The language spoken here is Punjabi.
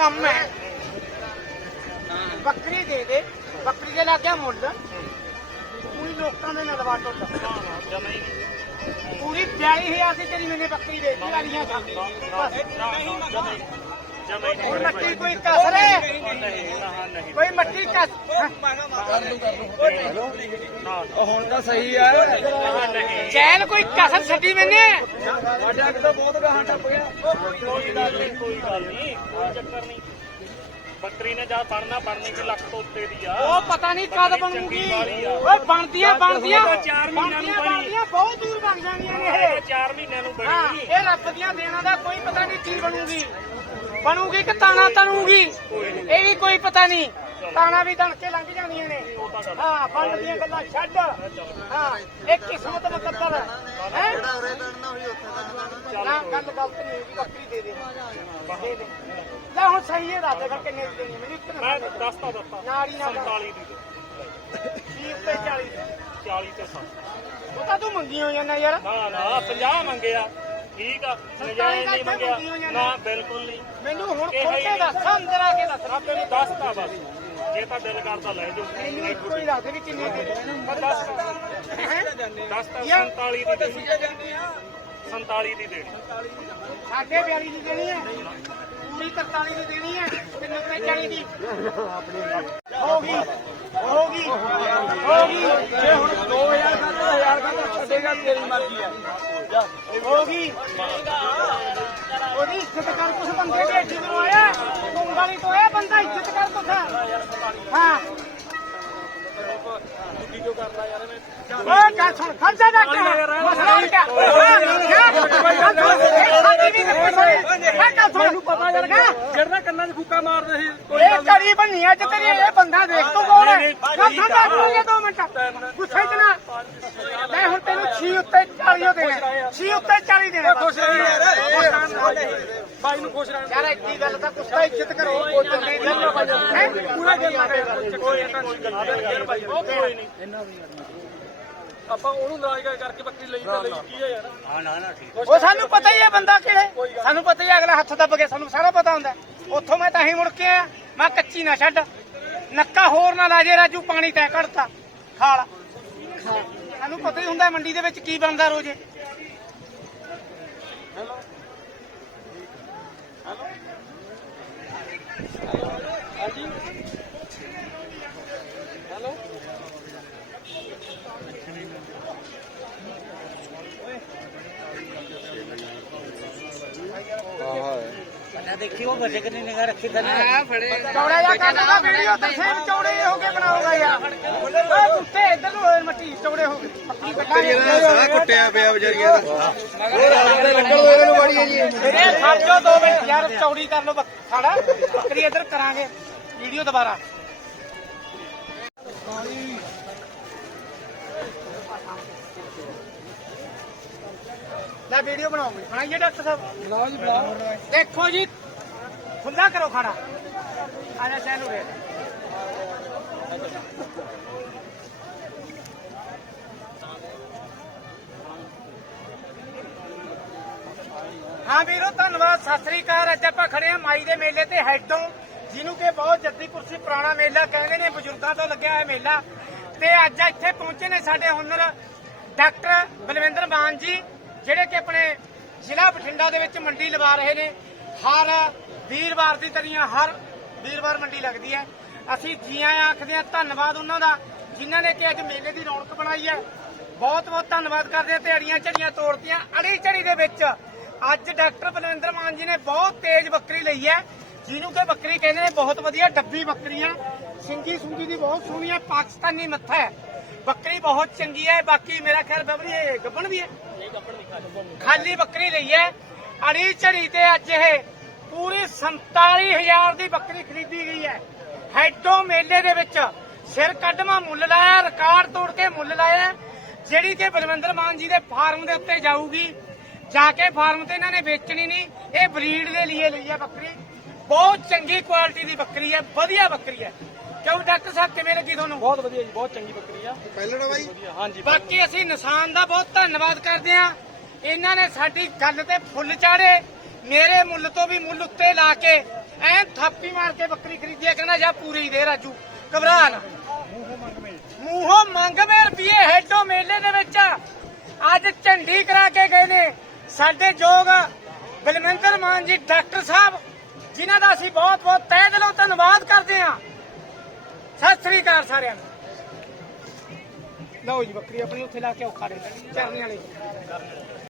ਕੰਮ ਹੈ। ਬੱਕਰੀ ਦੇ ਦੇ। ਬੱਕਰੀ ਦੇ ਲੱਗ ਗਿਆ ਮੁੱਲ। ਪੂਰੀ ਲੋਕਾਂ ਦੇ ਨਲਵਾ ਟੁੱਟ ਪੂਰੀ 42000 ਦੀ ਤੇਰੀ ਮੈਨੇ ਬੱਕਰੀ ਦੇ ਵਾਲੀਆਂ ਦਾ। ਹੁਣ ਮੱਟੀ ਕੋਈ ਮੱਟੀ ਕਸ ਹੁਣ ਤਾਂ ਸਹੀ ਆ। ਚੈਨ ਕੋਈ ਕਸਰ ਛੱਡੀ ਮੈਨੇ? ਵਾਜਾ ਕਿ ਤਾਂ ਬਹੁਤ ਗਾਹਾਂ ਟੱਪ ਗਿਆ। ਕੋਈ ਗੱਲ ਨਹੀਂ ਕੋਈ ਗੱਲ ਨਹੀਂ ਕੋਈ ਚੱਕਰ ਨਹੀਂ ਬੱਕਰੀ ਨੇ ਜਾ ਬਣਨਾ ਬਣਨੀ ਕਿ ਲੱਖ ਤੋਂ ਉੱਤੇ ਦੀ ਆ ਉਹ ਪਤਾ ਨਹੀਂ ਕਦ ਬਣੂਗੀ। ਓਏ ਬਣਦੀਆਂ ਬਣਦੀਆਂ। ਚਾਰ ਮਹੀਨਿਆਂ ਨੂੰ ਬਣੀ। ਬਹੁਤ ਦੂਰ ਬਣ ਜਾਣੀਆਂ ਨੇ ਇਹ। ਇਹ 4 ਮਹੀਨਿਆਂ ਨੂੰ ਬਣੀ। ਇਹ ਰੱਬ ਦੀਆਂ ਦੇਣਾ ਦਾ ਕੋਈ ਪਤਾ ਨਹੀਂ ਕੀ ਬਣੂਗੀ। ਬਣੂਗੀ ਕਿ ਤਾਣਾ ਤਣੂਗੀ? ਇਹ ਵੀ ਕੋਈ ਪਤਾ ਨਹੀਂ। ਤਾਣਾ ਵੀ ਤਣ ਕੇ ਲੰਘ ਜਾਂਦੀਆਂ ਨੇ। ਹਾਂ ਬੰਦ ਦੀਆਂ ਗੱਲਾਂ ਛੱਡ। ਹਾਂ ਇਹ ਕਿਸਮਤ ਮੁਕੱਦਰ ਹੈ। ਹੈਂ? ਨਾ ਗੱਲ ਗਲਤ ਨਹੀਂ ਹੋਈ ਬੱਕਰੀ ਦੇ ਦੇ। ਦੇ ਦੇ। ਲੈ ਹੁਣ ਸਹੀ ਹੈ ਦੱਸ ਦੇ ਕਿੰਨੇ ਦੀ ਦੇਣੀ ਹੈ? ਮੈਨੂੰ ਇੱਕ ਮੈਂ ਦੱਸਤਾ ਦੱਸਤਾ ਨਾੜੀ ਨਾਲ 47 ਦੀ ਦੇ। 30 ਤੇ 40 40 ਤੇ 60 ਉਹ ਤਾਂ ਤੂੰ ਮੰਗੀ ਹੋ ਜਾਂਦਾ ਯਾਰ। ਨਾ ਨਾ 50 ਮੰਗਿਆ। ਠੀਕ ਆ ਨਜਾਇਜ਼ ਨਹੀਂ ਮੰਗਿਆ। ਨਾ ਬਿਲਕੁਲ ਨਹੀਂ। ਮੈਨੂੰ ਹੁਣ ਖੁੱਲ ਕੇ ਦੱਸ ਅੰਦਰ ਆ ਕੇ ਦੱਸ। ਰੱਬ ਬਸ। ਜੇ ਤਾਂ ਦਿਲ ਕਰਦਾ ਲੈ ਜਾਓ। ਮੈਨੂੰ ਇੱਕੋ ਹੀ ਦੱਸ ਦੇ ਵੀ ਕਿੰਨੇ ਦੇ ਦੇ ਹੈਂ? ਦੱਸਤਾ ਯਾਰ, 47 ਦੀ ਦੇਣੀ। 47 ਦੀ ਦੇਣੀ। ਸਾਢੇ 42 ਦੀ ਦੇਣੀ ਹੈ। ਪੂਰੀ 43 ਦੀ ਦੇਣੀ ਹੈ। ਤੇ 90 40 ਦੀ। ਹੋ ਗਈ। ਹੋ ਗਈ। ਹੋ ਗਈ। ਜੇ ਹੁਣ 2000 ਦਾ 1000 ਦਾ ਛੱਡੇਗਾ ਤੇਰੀ ਮਰਜ਼ੀ ਆ ਜਾ ਹੋ ਗਈ ਉਹਦੀ ਇੱਜ਼ਤ ਕਰ ਕੁਛ ਬੰਦੇ ਦੇ ਏਡੀ ਤੋਂ ਆਇਆ ਉਂਗਲੀ ਤੋਂ ਬੰਦਾ ਇੱਜ਼ਤ ਕਰ ਕੁਛ ਹਾਂ ਓਏ ਗੱਲ ਸੁਣ ਖਰਚਾ ਦਾ ਕਿਆ ਮਸਲਾ ਹੁਣ ਕਿਆ ਤੁਹਾਨੂੰ ਪਤਾ ਯਾਰ ਕਾ ਜਿਹੜਾ 'ਚ ਫੂਕਾ ਮਾਰਦੇ ਸੀ ਇਹ ਕਰੀ ਬੰਨੀ ਅੱਜ ਤੇਰੀ ਇਹ ਬੰਦਾ ਦੇਖ ਤੂੰ ਕੌਣ ਹੈ? ਗੱਲ ਸਮਝਾ ਤੂੰ ਇਹ 2 ਮਿੰਟ। ਗੁੱਸੇ ਚ ਨਾ। ਮੈਂ ਹੁਣ ਤੈਨੂੰ 6 ਉੱਤੇ 40 ਦੇਣੇ। 6 ਉੱਤੇ 40 ਦੇਣੇ ਖੁਸ਼ ਰਹੀ। ਯਾਰ ਬਾਈ ਨੂੰ ਖੁਸ਼ ਰਹਿਣ ਯਾਰ ਐਡੀ ਗੱਲ ਤਾਂ ਕੁਛ ਤਾਂ ਇੱਜ਼ਤ ਕਰੋ। ਕੋਈ ਬੰਦੇ ਦੀ ਹੈ? ਪੂਰਾ ਦਿਲ ਲਾ ਕੇ ਕੋਈ ਨਹੀਂ। ਆਪਾਂ ਉਹਨੂੰ ਨਾਰਾਜ਼ ਕਰਕੇ ਬੱਕਰੀ ਲਈ ਤਾਂ ਲਈ ਕੀ ਹੈ ਯਾਰ? ਉਹ ਸਾਨੂੰ ਪਤਾ ਹੀ ਹੈ ਬੰਦਾ ਕਿਹੜੇ। ਸਾਨੂੰ ਪਤਾ ਹੀ ਹੈ ਅਗਲਾ ਹੱਥ ਦੱਬ ਕੇ। ਸਾਨੂੰ ਸਾਰਾ ਪਤਾ ਹੁੰਦਾ। ਉੱਥੋਂ ਮੈਂ ਤਾਂ ਹੀ ਮੁੜ ਕੇ ਆਇਆ। ਮੈਂ ਕੱਚੀ ਨਾ ਛੱਡ। ਨੱਕਾ ਹੋਰ ਨਾ ਲਾ ਜੇ ਰਾਜੂ ਪਾਣੀ ਤੈ ਕੱਢਤਾ ਖਾਲ। ਸਾਨੂੰ ਪਤਾ ਹੀ ਹੁੰਦਾ ਮੰਡੀ ਦੇ ਵਿੱਚ ਕੀ ਬਣਦਾ ਰੋਜ਼ੇ ਚੌੜਾ ਜਿਹਾ ਕਰ ਦੇਗਾ ਵੀਡੀਓ ਦੱਸੇ ਵੀ ਚੌੜੇ ਹੋ ਕੇ ਬਣਾਉਗਾ ਯਾਰ। ਓਏ ਕੁੱਤੇ ਇੱਧਰ ਨੂੰ ਹੋਏ ਮੱਟੀ ਚੌੜੇ ਹੋ ਗਏ। ਪੱਕੀ ਕੱਟਾਂਗੇ ਸਾਹ ਕੁੱਟਿਆ ਪਿਆ ਵਿਚਾਰੀਆਂ ਦਾ। ਮੇਰੇ ਖਰਚੋ 2 ਮਿੰਟ। ਯਾਰ ਚੌੜੀ ਕਰ ਲਓ ਸਾੜਾ ਬੱਕਰੀ ਇੱਧਰ ਕਰਾਂਗੇ। ਵੀਡੀਓ ਦੁਬਾਰਾ। ਲੈ ਵੀਡੀਓ ਬਣਾਉਂਗੇ ਬਣਾਈਏ ਡਾਕਟਰ ਸਾਹਿਬ। ਬਣਾਓ ਜੀ ਬਣਾਓ ਦੇਖੋ ਜੀ ਖੁੱਲਾ ਕਰੋ ਖਾਣਾ। ਆ ਜਾ ਸੈਨ ਉਰੇ ਹਾਂ ਵੀਰੋ, ਧੰਨਵਾਦ, ਸਤਿ ਸ੍ਰੀ ਅਕਾਲ। ਅੱਜ ਆਪਾਂ ਖੜੇ ਆ ਮਾਈ ਦੇ ਮੇਲੇ ਤੇ ਹੈਡੋਂ, ਜਿਹਨੂੰ ਕਿ ਬਹੁਤ ਜੱਦੀ ਕੁਰਸੀ, ਪੁਰਾਣਾ ਮੇਲਾ ਕਹਿੰਦੇ ਨੇ, ਬਜ਼ੁਰਗਾਂ ਤੋਂ ਲੱਗਿਆ ਹੋਇਆ ਮੇਲਾ। ਤੇ ਅੱਜ ਇੱਥੇ ਪਹੁੰਚੇ ਨੇ ਸਾਡੇ ਹੁਨਰ ਡਾਕਟਰ ਬਲਵਿੰਦਰ ਮਾਨ ਜੀ, ਜਿਹੜੇ ਕਿ ਆਪਣੇ ਜ਼ਿਲ੍ਹਾ ਬਠਿੰਡਾ ਦੇ ਵਿੱਚ ਮੰਡੀ ਲਵਾ ਰਹੇ ਨੇ। ਹਰ ਵੀਰਵਾਰ ਦੀ ਤਰੀਆਂ ਹਰ ਵੀਰਵਾਰ ਮੰਡੀ ਲੱਗਦੀ ਹੈ। ਅਸੀਂ ਜੀ ਆਇਆਂ ਆਖਦੇ ਹਾਂ ਧੰਨਵਾਦ ਉਹਨਾਂ ਦਾ ਜਿਨ੍ਹਾਂ ਨੇ ਕਿ ਅੱਜ ਮੇਲੇ ਦੀ ਰੌਣਕ ਬਣਾਈ ਹੈ। ਬਹੁਤ ਬਹੁਤ ਧੰਨਵਾਦ ਕਰਦੇ ਹਾਂ ਤੇ ਅੜੀਆਂ ਝੜੀਆਂ ਤੋੜਤੀਆਂ। ਅੜੀ ਝੜੀ ਦੇ ਵਿੱਚ ਅੱਜ ਡਾਕਟਰ ਬਲਵਿੰਦਰ ਮਾਨ ਜੀ ਨੇ ਬਹੁਤ ਤੇਜ਼ ਬੱਕਰੀ ਲਈ ਹੈ। ਜਿਹਨੂੰ ਕਿ ਬੱਕਰੀ ਕਹਿੰਦੇ ਨੇ ਬਹੁਤ ਵਧੀਆ ਡੱਬੀ ਬੱਕਰੀ ਹੈ ਸਿੰਗੀ ਸੁੰਗੀ ਦੀ ਬਹੁਤ ਸੋਹਣੀ ਹੈ ਪਾਕਿਸਤਾਨੀ ਮੱਥਾ ਹੈ। ਬੱਕਰੀ ਬਹੁਤ ਚੰਗੀ ਹੈ ਬਾਕੀ ਮੇਰਾ ਖਿਆਲ ਬਬਰੀ ਗੱਬਣ ਵੀ ਹੈ? ਖਾਲੀ ਬੱਕਰੀ ਲਈ ਹੈ। ਅੜੀ ਝੜੀ ਤੇ ਅੱਜ ਇਹ ਪੂਰੀ 47000 ਦੀ ਬੱਕਰੀ ਖਰੀਦੀ ਗਈ ਹੈ। ਹੈਡੋ ਮੇਲੇ ਦੇ ਵਿੱਚ ਸਿਰ ਕੱਢਵਾ ਮੁੱਲ ਲਾਇਆ ਰਿਕਾਰਡ ਤੋੜ ਕੇ ਮੁੱਲ ਲਾਇਆ ਜਿਹੜੀ ਕਿ ਬਲਵਿੰਦਰ ਮਾਨ ਜੀ ਦੇ ਫਾਰਮ ਦੇ ਉੱਤੇ ਜਾਊਗੀ। ਜਾ ਕੇ ਫਾਰਮ ਤੇ ਇਹਨਾਂ ਨੇ ਵੇਚਣੀ ਨਹੀਂ ਇਹ ਬਰੀਡ ਦੇ ਲਈ ਲਈ ਹੈ ਬੱਕਰੀ। ਬਹੁਤ ਚੰਗੀ ਕੁਆਲਿਟੀ ਦੀ ਬੱਕਰੀ ਹੈ ਵਧੀਆ ਬੱਕਰੀ ਹੈ। ਕਿਉਂ ਡਾਕਟਰ ਸਾਹਿਬ ਕਿਵੇਂ ਲੱਗੀ ਤੁਹਾਨੂੰ? ਬਹੁਤ ਵਧੀਆ ਜੀ ਬਹੁਤ ਚੰਗੀ ਬੱਕਰੀ ਆ। ਪਹਿਲਣਾ ਬਾਈ। ਹਾਂਜੀ ਬਾਕੀ ਅਸੀਂ ਨਿਸ਼ਾਨ ਦਾ ਬਹੁਤ ਧੰਨਵਾਦ ਕਰਦੇ ਹਾਂ। ਇਹਨਾਂ ਨੇ ਸਾਡੀ ਗੱਲ ਤੇ ਫੁੱਲ ਚਾੜੇ, ਮੇਰੇ ਮੁੱਲ ਤੋਂ ਵੀ ਮੁੱਲ ਉੱਤੇ ਲਾ ਕੇ, ਐ ਥਾਪੀ ਮਾਰ ਕੇ ਬੱਕਰੀ ਖਰੀਦੀ ਆ ਕਹਿੰਦਾ ਜਾ ਪੂਰੀ ਦੇ ਰਾਜੂ। ਘਬਰਾ ਨਾ। ਮੂੰਹੋਂ ਮੰਗਵੇਂ ਰੁਪਏ ਹੈਡੋ ਮੇਲੇ ਦੇ ਵਿੱਚ। ਅੱਜ ਝੰਡੀ ਕਰਾ ਕੇ ਗਏ ਨੇ ਸਾਡੇ ਜੋਗ ਬਲਵਿੰਦਰ ਮਾਨ ਜੀ, ਡਾਕਟਰ ਸਾਹਿਬ, ਜਿਨ੍ਹਾਂ ਦਾ ਅਸੀਂ ਬਹੁਤ ਬਹੁਤ ਤਹਿ ਦਿਲੋਂ ਧੰਨਵਾਦ ਕਰਦੇ ਹਾਂ। ਸਤਿ ਸ੍ਰੀ ਅਕਾਲ ਸਾਰਿਆਂ ਨੂੰ। ਲਓ ਜੀ, ਬੱਕਰੀ ਆਪਣੀ ਉੱਥੇ ਲਾ ਕੇ ਔਖਾ ਦੇ ਚਰਨੀ ਵਾਲੀ।